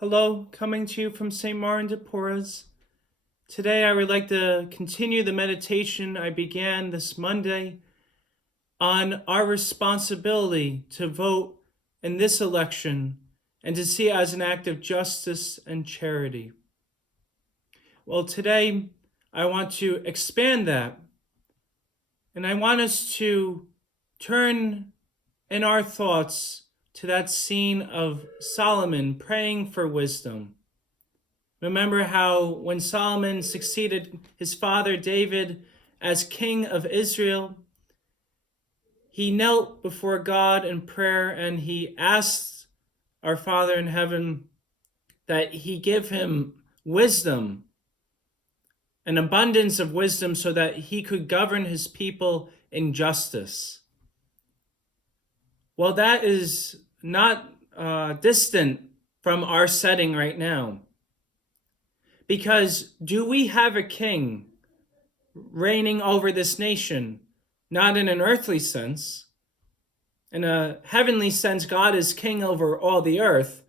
Hello, coming to you from St. Martin de Porres. Today I would like to continue the meditation I began this Monday on our responsibility to vote in this election and to see it as an act of justice and charity. Well, today I want to expand that, and I want us to turn in our thoughts to that scene of Solomon praying for wisdom. Remember how when Solomon succeeded his father David as king of Israel, he knelt before God in prayer and he asked our Father in heaven that he give him wisdom, an abundance of wisdom, so that he could govern his people in justice. Well, that is not distant from our setting right now. Because do we have a king reigning over this nation? Not in an earthly sense. In a heavenly sense, God is king over all the earth.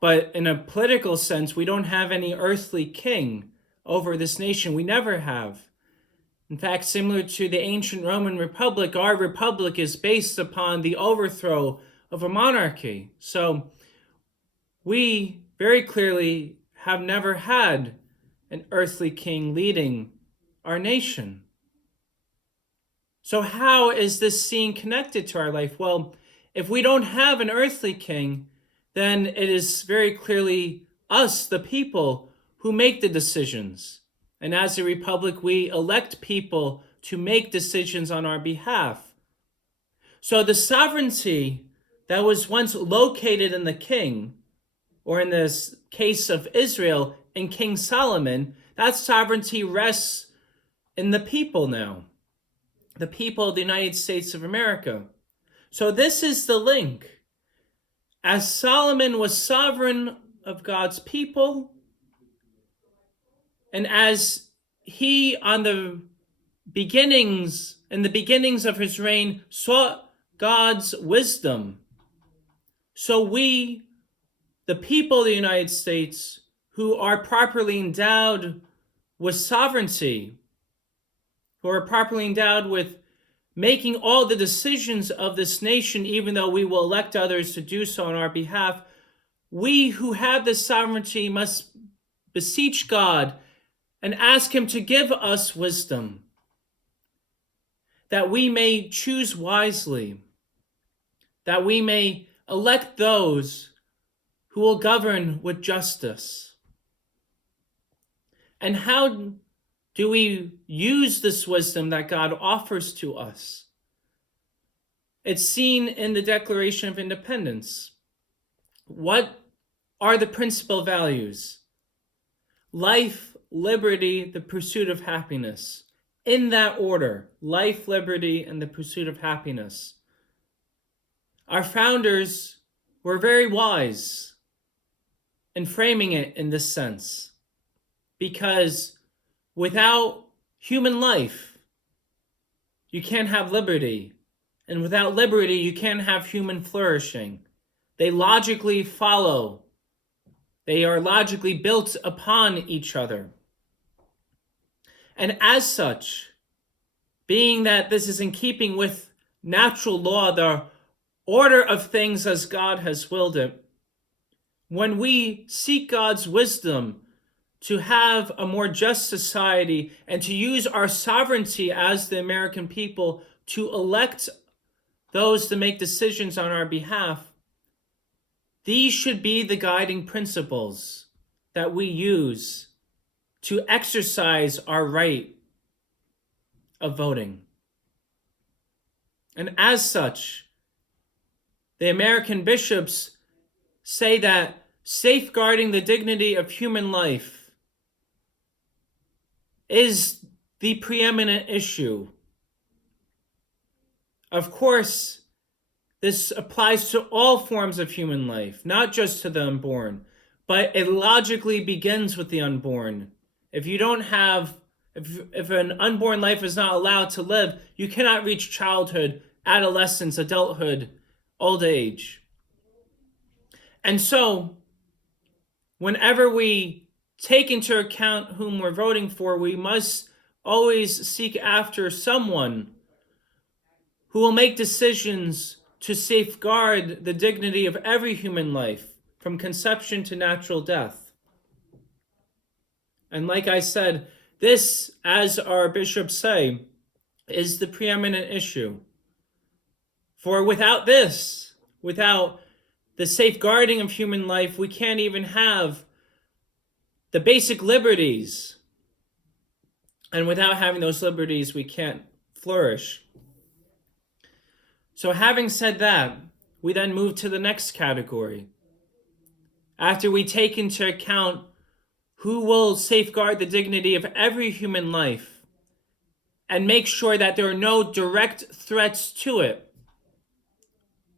But in a political sense, we don't have any earthly king over this nation. We never have. In fact, similar to the ancient Roman Republic, our republic is based upon the overthrow of a monarchy. So we very clearly have never had an earthly king leading our nation. So how is this scene connected to our life? Well, if we don't have an earthly king, then it is very clearly us, the people, who make the decisions. And as a republic, we elect people to make decisions on our behalf. So the sovereignty that was once located in the king, or in this case of Israel, in King Solomon, that sovereignty rests in the people now. The people of the United States of America. So this is the link. As Solomon was sovereign of God's people, and as he in the beginnings of his reign sought God's wisdom, so we, the people of the United States, who are properly endowed with sovereignty, who are properly endowed with making all the decisions of this nation, even though we will elect others to do so on our behalf, we who have this sovereignty must beseech God and ask him to give us wisdom, that we may choose wisely, that we may elect those who will govern with justice. And how do we use this wisdom that God offers to us? It's seen in the Declaration of Independence. What are the principal values? Life, liberty, the pursuit of happiness. In that order, life, liberty, and the pursuit of happiness. Our founders were very wise in framing it in this sense, because without human life, you can't have liberty. And without liberty, you can't have human flourishing. They logically follow. They are logically built upon each other. And as such, being that this is in keeping with natural law, the order of things as God has willed it, when we seek God's wisdom to have a more just society and to use our sovereignty as the American people to elect those to make decisions on our behalf, these should be the guiding principles that we use to exercise our right of voting. And as such, the American bishops say that safeguarding the dignity of human life is the preeminent issue. Of course, this applies to all forms of human life, not just to the unborn, but it logically begins with the unborn. If an unborn life is not allowed to live, you cannot reach childhood, adolescence, adulthood, old age. And so, whenever we take into account whom we're voting for, we must always seek after someone who will make decisions to safeguard the dignity of every human life from conception to natural death. And like I said, this, as our bishops say, is the preeminent issue. For without this, without the safeguarding of human life, we can't even have the basic liberties. And without having those liberties, we can't flourish. So having said that, we then move to the next category. After we take into account who will safeguard the dignity of every human life and make sure that there are no direct threats to it,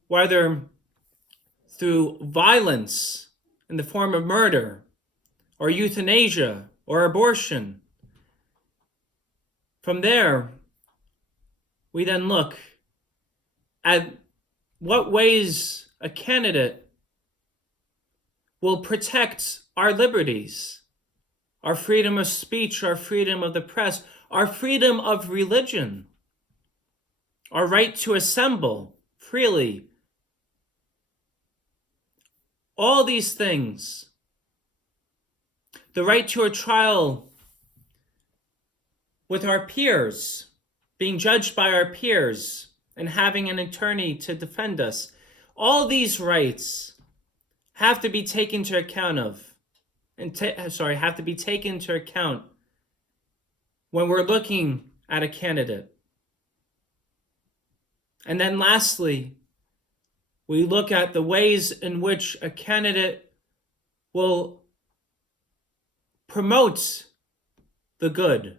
whether through violence in the form of murder or euthanasia or abortion. From there, we then look at what ways a candidate will protect our liberties, our freedom of speech, our freedom of the press, our freedom of religion, our right to assemble freely. All these things, the right to a trial with our peers, being judged by our peers, and having an attorney to defend us. All these rights have to be taken into account have to be taken into account when we're looking at a candidate. And then lastly, we look at the ways in which a candidate will promote the good,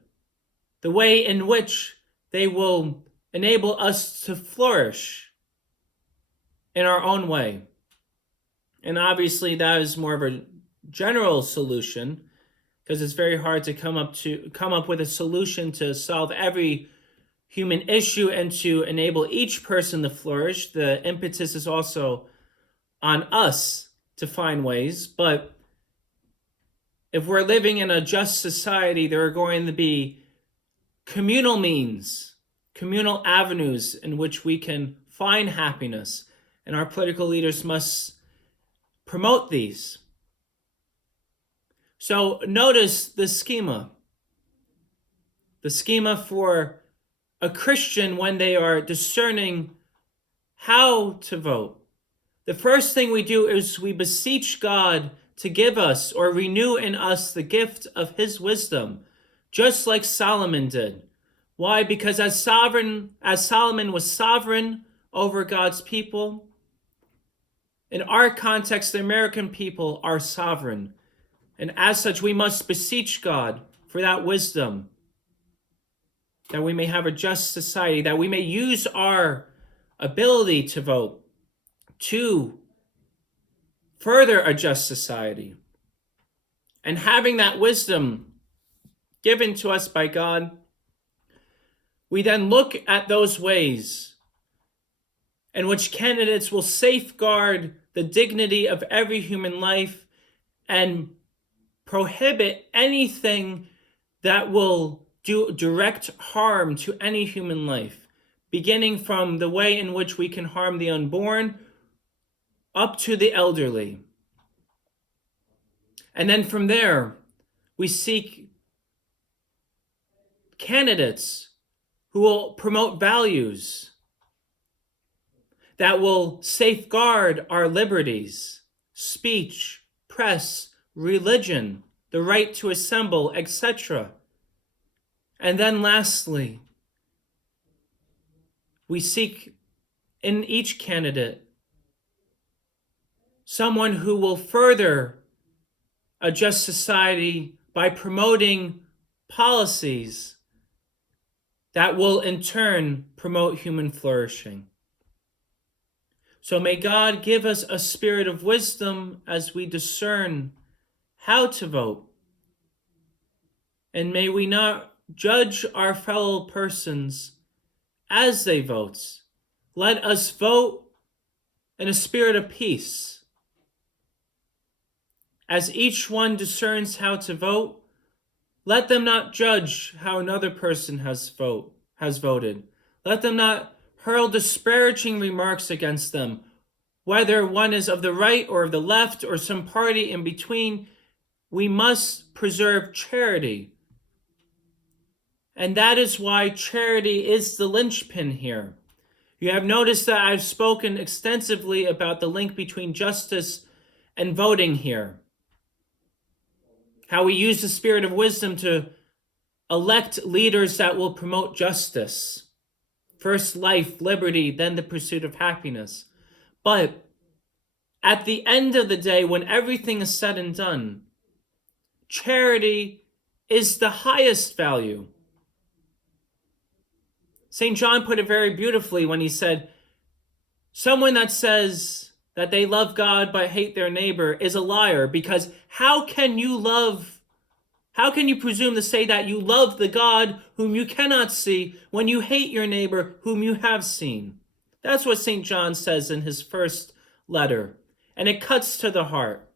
the way in which they will enable us to flourish in our own way. And obviously that is more of a general solution, because it's very hard to come up with a solution to solve every human issue and to enable each person to flourish. The impetus is also on us to find ways, but if we're living in a just society, there are going to be communal means, communal avenues in which we can find happiness, and our political leaders must promote these. So notice the schema for a Christian when they are discerning how to vote. The first thing we do is we beseech God to give us or renew in us the gift of his wisdom, just like Solomon did. Why? Because as Solomon was sovereign over God's people, in our context, the American people are sovereign. And as such, we must beseech God for that wisdom, that we may have a just society, that we may use our ability to vote to further a just society. And having that wisdom given to us by God, we then look at those ways in which candidates will safeguard the dignity of every human life and prohibit anything that will do direct harm to any human life, beginning from the way in which we can harm the unborn up to the elderly. And then from there, we seek candidates who will promote values that will safeguard our liberties, speech, press, religion, the right to assemble, etc. And then lastly, we seek in each candidate someone who will further a just society by promoting policies that will in turn promote human flourishing. So may God give us a spirit of wisdom as we discern how to vote. And may we not judge our fellow persons as they vote. Let us vote in a spirit of peace As each one discerns how to vote, let them not judge how another person has voted. Let them not hurl disparaging remarks against them, whether one is of the right or of the left or some party in between. We must preserve charity. And that is why charity is the linchpin here. You have noticed that I've spoken extensively about the link between justice and voting here. How we use the spirit of wisdom to elect leaders that will promote justice. First life, liberty, then the pursuit of happiness. But at the end of the day, when everything is said and done, charity is the highest value. St. John put it very beautifully when he said, someone that says that they love God but hate their neighbor is a liar, because how can you presume to say that you love the God whom you cannot see when you hate your neighbor whom you have seen? That's what St. John says in his first letter, and it cuts to the heart.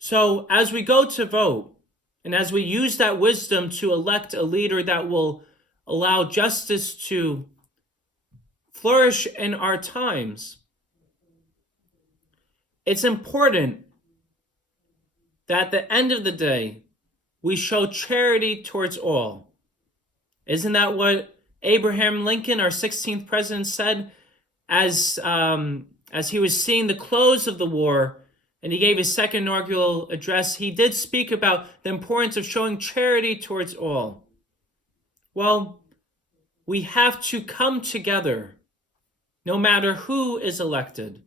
So as we go to vote, and as we use that wisdom to elect a leader that will allow justice to flourish in our times, it's important that at the end of the day, we show charity towards all. Isn't that what Abraham Lincoln, our 16th president, said as he was seeing the close of the war and he gave his second inaugural address? He did speak about the importance of showing charity towards all. Well, we have to come together no matter who is elected.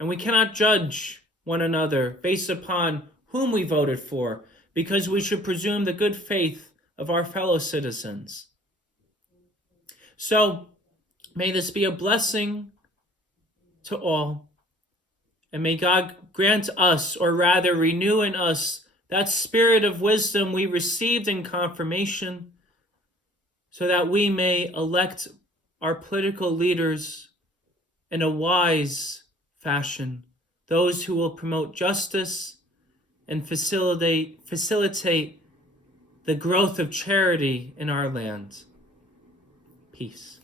And we cannot judge one another based upon whom we voted for, because we should presume the good faith of our fellow citizens. So, may this be a blessing to all, and may God grant us, or rather renew in us, that spirit of wisdom we received in confirmation, so that we may elect our political leaders in a wise fashion, those who will promote justice and facilitate the growth of charity in our land. Peace.